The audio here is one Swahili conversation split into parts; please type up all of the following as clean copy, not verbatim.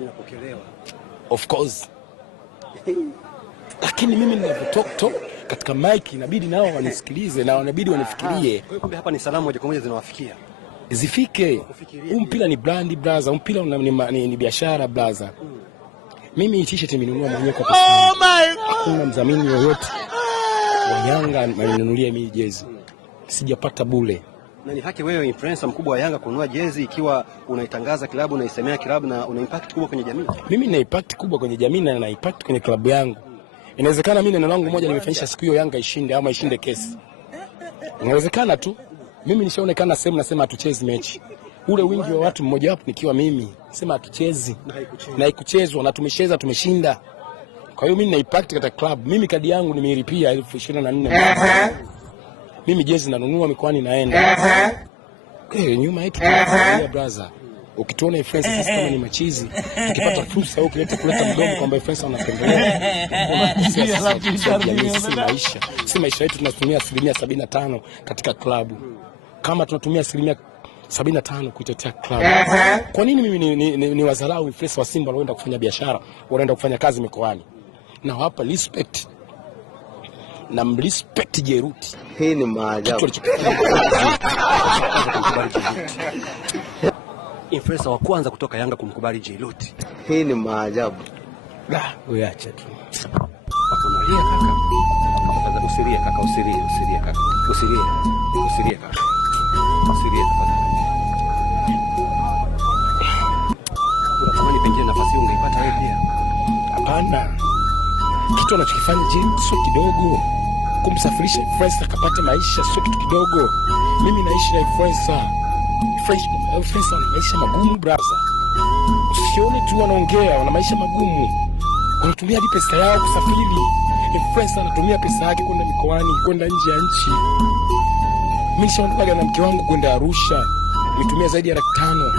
Ninapokelewa. Of course. Lakini mimi ninapotalk katika mic inabidi nao wanisikilize na inabidi wanifikirie. Kwa hiyo kumbe hapa ni salamu moja kwa moja zinawafikia. Zifike. Mpira ni brand brother, mpira ni biashara brother. Mimi t-shirt nimenunua mwenyewe kwa pesa. Oh my God. Hakuna mdhamini yoyote wa Yanga amenunulia mimi jezi. Sijapata bure. Na ni haki wewe influencer mkubwa wa Yanga kununua jezi ikiwa unaitangaza klabu, unaisemea klabu na una impact kubwa kwenye jamii? Mimi nina impact kubwa kwenye jamii na nina impact kwenye klabu yangu. Inawezekana mimi neno langu moja nimefanyisha siku hiyo Yanga ishinde ama ishinde kesi. Inawezekana tu. Mimi nishaonekana sehemu nasema hatuchezi mechi. Ule wingi wa watu mmoja wapo nikiwa mimi sema hatuchezi na haikuchezwa na tumecheza tumeshinda. Kwa hiyo mimi nina impact katika club. Mimi kadi yangu nimeilipia 24,000. Mimi jezi nanunua mikoani naenda. Nyuma yetu tunaangalia brother. Ukituona influencer sisi kama ni machizi, ukipata fursa au kuleta mdomo kwamba influencer anapendelea. Si maisha yetu tunatumia 75% katika klabu. Kama tunatumia 75% kuitetea klabu. Kwa nini mimi ni wazarau influencer wa Simba wanaenda kufanya biashara, wanaenda kufanya kazi mikoani? Na hapa respect. Na mrespect Jeruti. Hii ni maajabu. Influencer wa kwanza kutoka Yanga kumkubali Jeruti. Hii ni maajabu. Uache tu. Wakunulia kaka. Tafadhali usirie kaka, usirie kaka. Usirie kaka. Usirie tafadhali. Unatamani pengine nafasi hiyo ungeipata wewe pia? Hapana. Kitu anachokifanya Jeruti sio kidogo. Kumsafirisha influencer akapata maisha sio kitu kidogo. Mimi naishi na influencer. Influencer wana maisha magumu brother. Usione tu wanaongea, wana maisha magumu. Wanatumia hadi pesa yao kusafiri. Influencer anatumia pesa yake kwenda mikoani, kwenda nje ya nchi. Mimi nishaondoka na mke wangu kwenda Arusha. Nimetumia zaidi ya 500,000.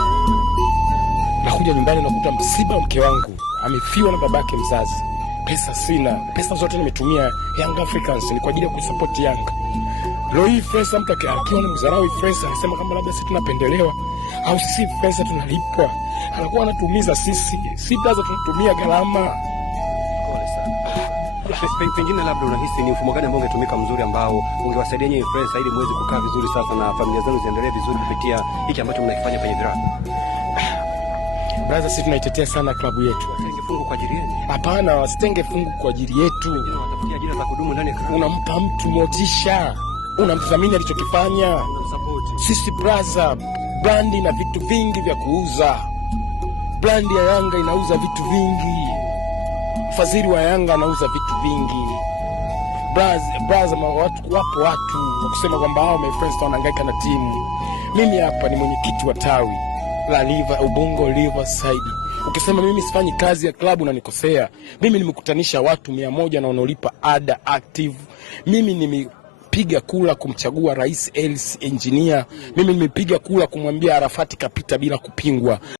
Nakuja nyumbani nakuta msiba wa mke wangu. Amefiwa na babake mzazi. Pesa sina. Pesa zote nimetumia Young Africans ni kwa ajili ya kusupport Yanga. Leo hii influencer mtu akiwa na mzarau influencer anasema kama labda sisi tunapendelewa au sisi influencer tunalipwa. Anakuwa anatumiza sisi. Sisi plaza tunatumia gharama. Pole sana. Pengine labda unahisi ni mfumo gani ambao ungetumika mzuri ambao ungewasaidia nyinyi influencer ili muweze kukaa vizuri sasa na familia zenu ziendelee vizuri kupitia hiki ambacho mnakifanya kwenye vilabu? Brother, sisi tunaitetea sana klabu yetu. Wasitenge fungu kwa ajili yenu? Hapana, wasitenge fungu kwa ajili yetu. Watafutia ajira za kudumu ndani ya klabu. Unampa mtu motisha. Unamthamini alichokifanya. Sisi brother, brandi na vitu vingi vya kuuza. Brandi ya Yanga inauza vitu vingi. Mfadhili wa Yanga anauza vitu vingi. Brother, wapo watu wakusema kwamba hao my friends wanahangaika na timu. Mimi hapa ni mwenyekiti wa tawi la Ubungo Riverside. Ukisema mimi sifanyi kazi ya klabu unanikosea. Mimi nimekutanisha watu 100 na wanaolipa ada active. Mimi nimepiga kula kumchagua Rais Elsi Engineer. Mimi nimepiga kula kumwambia Arafati kapita bila kupingwa.